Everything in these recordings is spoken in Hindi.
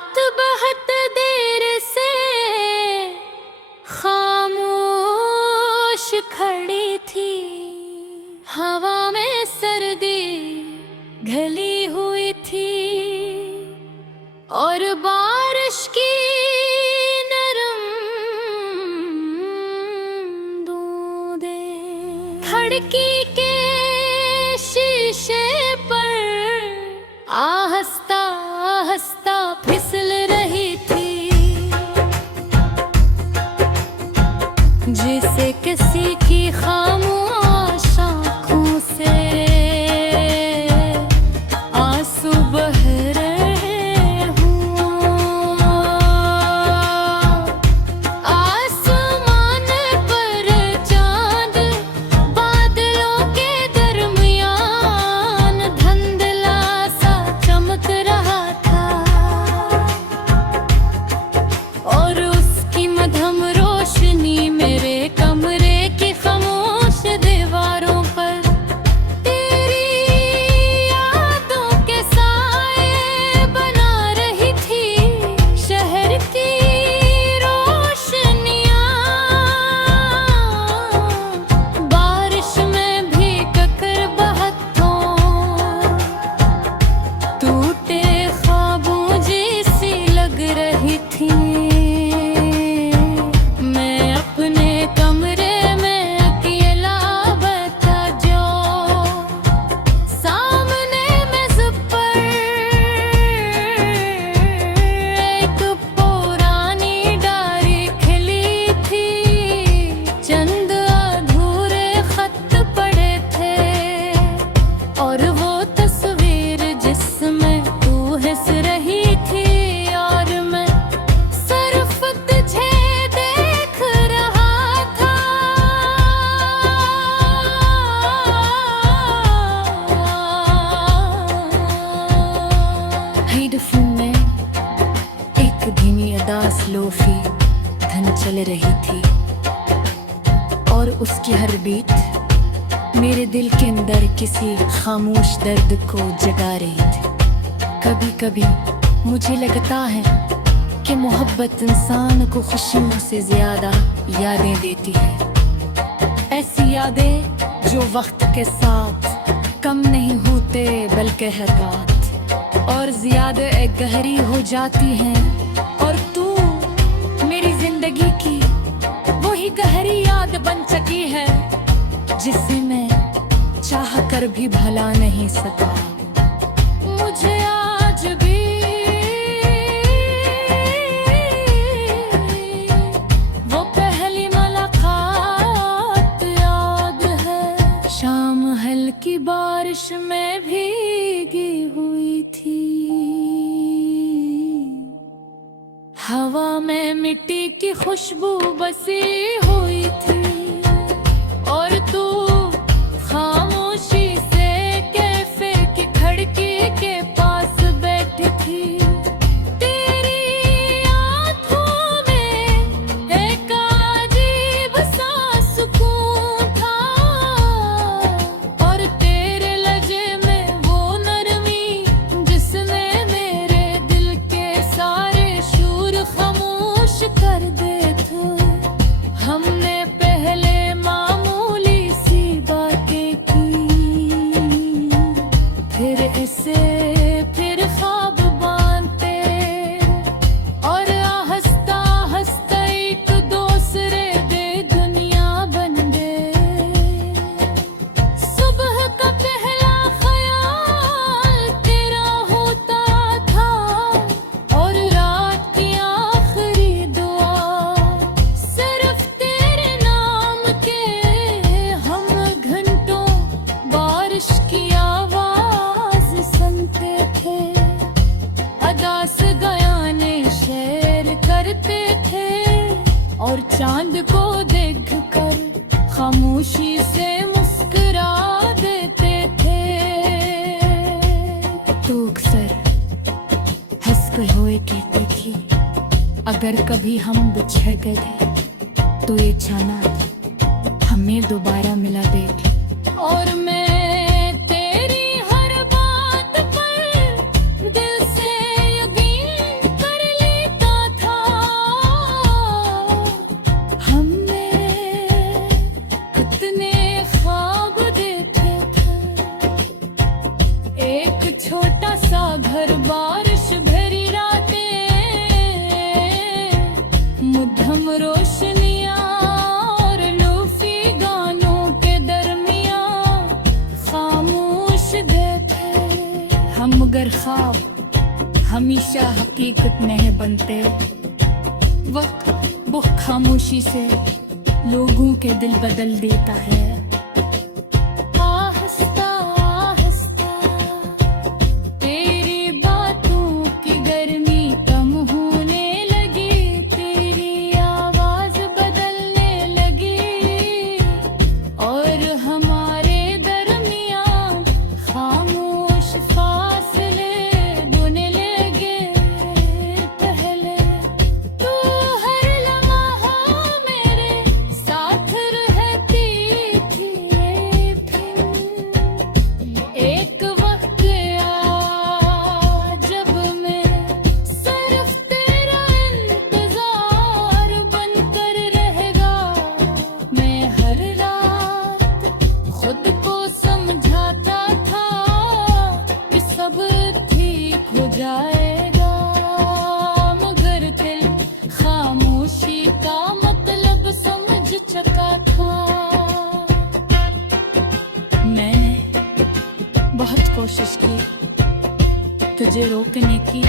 रात बहुत देर से खामोश खड़ी थी, हवा में सर्दी घली हुई थी और बारिश की नरम बूंदें खिड़की के शीशे पर आहिस्ता आहिस्ता फिसल रही थी, जिसे किसी की खामोश आँखों से आंसू बह रहे हों। आसमान पर चांद बादलों के दरमियान धुंधला सा चमक रहा था और उसकी मध्यम रोशनी मेरे कमरे की खामोश दीवारों पर तेरी यादों के साए बना रही थी। शहर की रोशनियां बारिश में भीग कर बहत्तों टूटे ख्वाबों जैसी लग रही थी। मैं अपने कमरे में अकेला बैठा जो सामने मेज पर एक पुरानी डायरी खिली थी, चंद अधूरे खत पड़े थे और वो तस्वीर जिसमें तू हंस रही थी और मैं सिर्फ तुझे देख रहा था। हेडफोन में एक धीमी अदास लोफी धन चल रही थी और उसकी हर बीट मेरे दिल के अंदर किसी खामोश दर्द को जगा रही थी। कभी कभी मुझे लगता है कि मोहब्बत इंसान को खुशियों से ज्यादा यादें देती है, ऐसी यादें जो वक्त के साथ कम नहीं होते बल्कि हरकत और ज्यादा गहरी हो जाती हैं। और तू मेरी जिंदगी की वही गहरी याद बन चुकी है जिसे मैं चाह कर भी भुला नहीं सका। मुझे आज भी वो पहली मुलाकात याद है, शाम हल्की बारिश में भीगी हुई थी, हवा में मिट्टी की खुशबू बसी हुई थी और तू खामोशी से कैफे की खिड़की के पास बैठी थी। तेरी आँखों में एक अजीब सा सुकून था और तेरे लहजे में वो नरमी जिसने मेरे दिल के सारे शूर खामोश कर दे थे। हमने पहले मामूली सी बातें की, फिर ख्वाब बांधते और आहिस्ता आहिस्ता एक दूसरे दे दुनिया बन गए। सुबह का पहला ख्याल तेरा होता था और रात की आखिरी दुआ सिर्फ तेरे नाम के। हम घंटों बारिश की आवाज सुनते थे, अदास गाने शेर करते थे और चांद को देखकर खामोशी से मुस्कुरा देते थे। तो अक्सर हंसकर हुए कहती थी, अगर कभी हम बिछड़ गए तो ये जाना हमें दोबारा मिला दे। और मैं तेरी हर बात पर दिल से यकीन कर हम मगर ख्वाब हमेशा हकीकत नहीं बनते। वक्त वो खामोशी से लोगों के दिल बदल देता है। आहिस्ता आहिस्ता तेरी बातों की गर्मी कम होने लगी, तेरी आवाज बदलने लगी और हमारे दरमियान खामोश फासले होने लगे। पहले तू हर लम्हा मेरे साथ रहती थी, फिर एक वक्त आया जब मैं सिर्फ तेरा इंतजार बनकर रहेगा। मैं हर रात खुद को समझाता था कि सब ठीक हो जाएगा, मगर दिल खामोशी का मतलब समझ चुका था। मैंने बहुत कोशिश की तुझे रोकने की,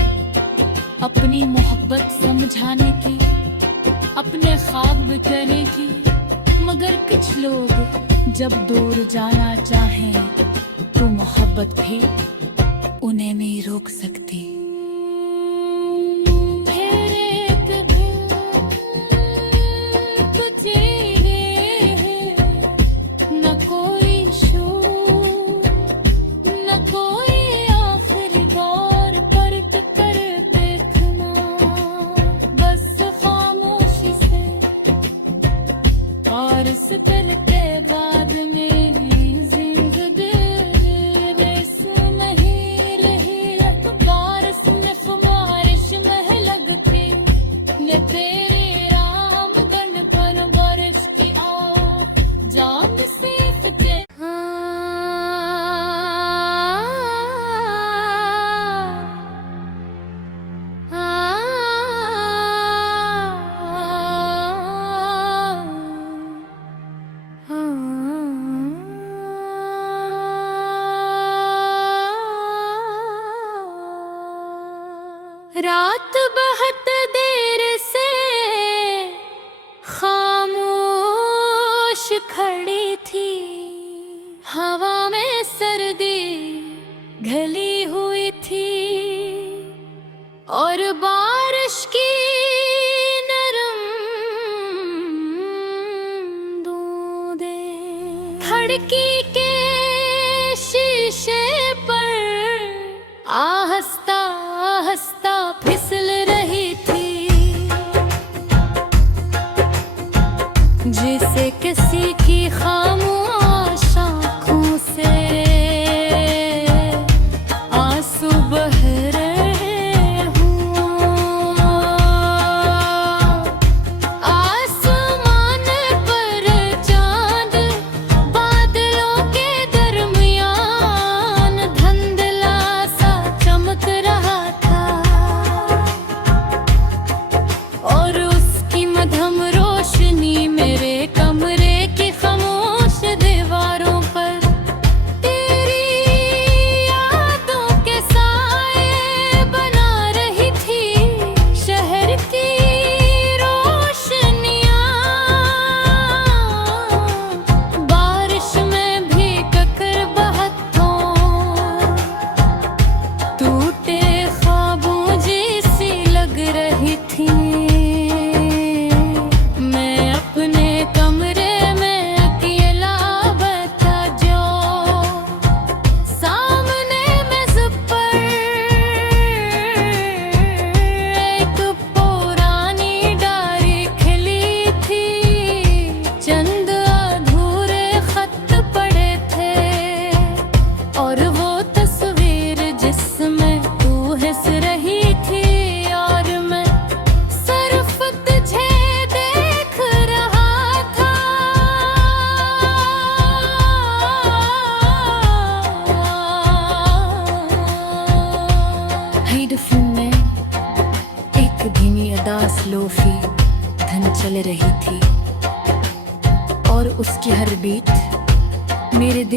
अपनी मोहब्बत समझाने की, अपने ख्वाब बिखरने की, मगर कुछ लोग जब दूर जाना चाहें तो मोहब्बत भी उन्हें नहीं रोक सकती। फिर एक दिन तुझे न कोई शोर न कोई आखिरी बार परख कर देखना, बस खामोशी से और इस दिल के बाद में जिंदगी रेस नहीं रही। अखबार सिर्फ बारिश में लगती, ये तेरी राम गन पर बारिश की आ जान सीखते। रात बहुत देर से खामोश खड़ी थी, हवा में सर्दी घली हुई थी और बारिश की नरम बूंदें खिड़की के शीशे पर आहिस्ता आहिस्ता फिसल रही थी, जैसे किसी की खामोश आँखों से आंसू बह रहे हों। आसमान पर चांद बादलों के दरमियान धुंधला सा चमक रहा था और उसकी मध्यम रोशनी मेरे कमरे की खामोश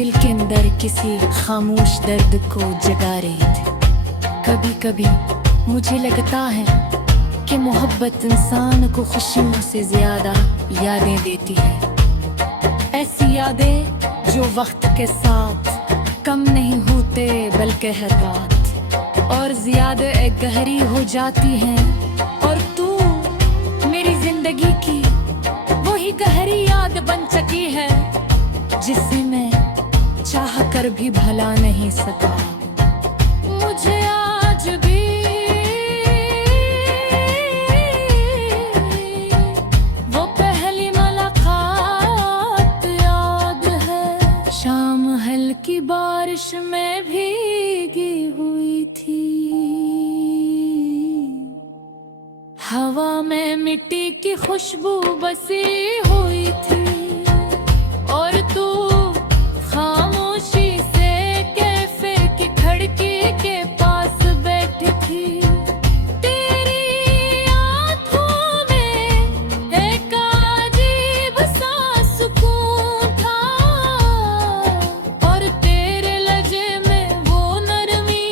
दिल के अंदर किसी खामोश दर्द को जगा रही थी। कभी कभी मुझे लगता है कि मोहब्बत इंसान को खुशियों से ज्यादा यादें देती है। ऐसी यादें जो वक्त के साथ कम नहीं होते बल्कि हर रात और ज्यादा गहरी हो जाती हैं। और तू मेरी जिंदगी की वही गहरी याद बन चुकी है जिसे मैं चाह कर भी भुला नहीं सका। मुझे आज भी वो पहली मुलाकात याद है। शाम हल्की बारिश में भीगी हुई थी, हवा में मिट्टी की खुशबू बसी हुई थी और तू खामोशी से कैफे की खिड़की के पास बैठी थी। तेरी आँखों में एक अजीब सा सुकून था और तेरे लहजे में वो नरमी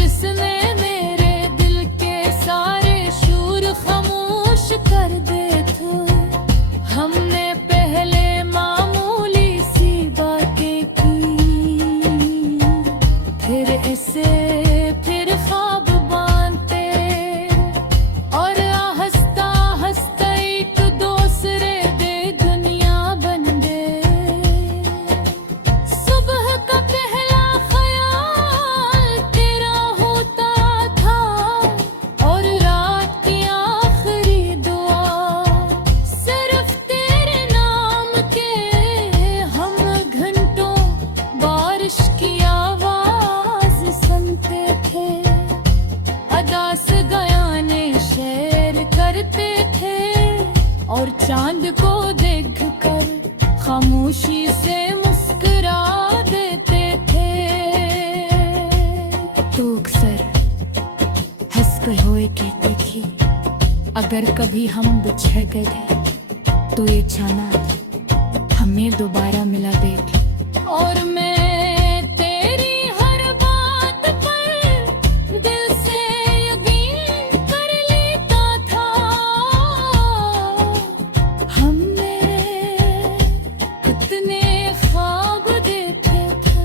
जिसने मेरे दिल के सारे शूर खामोश कर दे थे। हमने पहले मामूली सी बातें की, फिर इसे फिर ख्वाब बांधते और आहिस्ता आहिस्ता एक दूसरे दे दुनिया बन गए। सुबह का पहला ख्याल तेरा होता था और रात की आखिरी दुआ सिर्फ तेरे नाम के। हम घंटों बारिश की आवाज सुनते थे, अदास गाने शेर करते थे और चांद को देखकर खामोशी से मुस्कुरा देते थे। तू अक्सर हंसकर होए कहती थी अगर कभी हम बिछड़ गए तो ये जाना हमें दोबारा मिला दे। और मैं तेरी हर बात पर दिल से यकीन कर लेता था। हमने कितने ख्वाब देखे थे,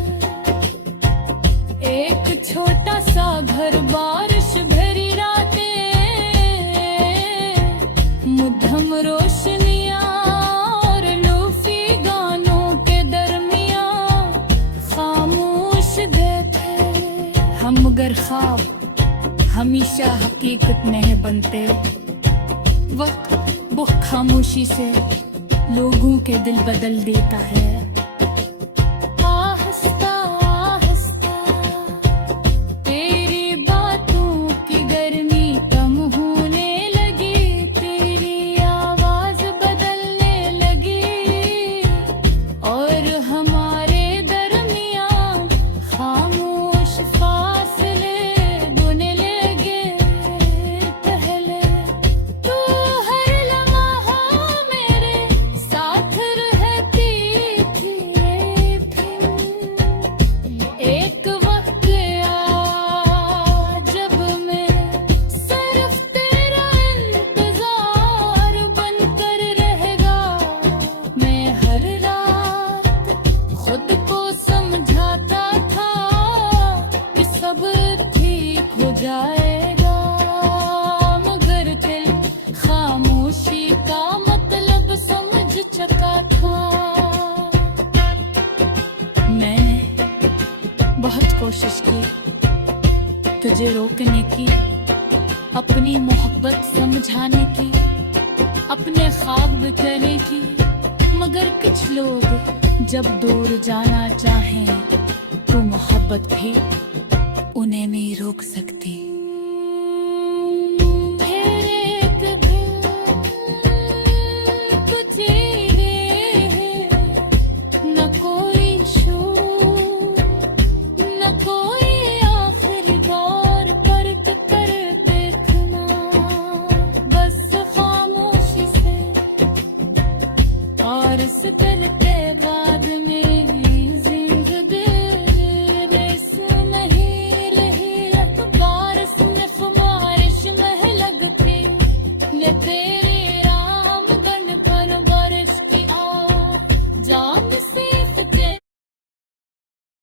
एक छोटा सा घर, बारिश भरी रातें, मध्यम रोशनियां और लूफी गानों के दरमियां खामोश देखे हम। मगर ख्वाब हमेशा हकीकत नहीं बनते, वक्त वो खामोशी से लोगों के दिल बदल देता है। आहिस्ता आहिस्ता तेरी बातों की गर्मी कम होने लगी, तेरी आवाज बदलने लगी और हमारे दरमियां खामोश फासले बुने लगे। पहले तू हर लम्हा मेरे साथ रहती थी, फिर एक वक्त आया जब मैं सिर्फ तेरा इंतजार बनकर रहेगा। मैं हर रात खुद को समझाता था कि सब ठीक हो जाएगा, मगर दिल खामोशी का मतलब समझ चुका था। मैंने बहुत कोशिश की तुझे रोकने की, अपनी मोहब्बत समझाने की, अपने ख्वाब बिखरने की, मगर कुछ लोग जब दूर जाना चाहें तो मोहब्बत भी उन्हें नहीं रोक सकती।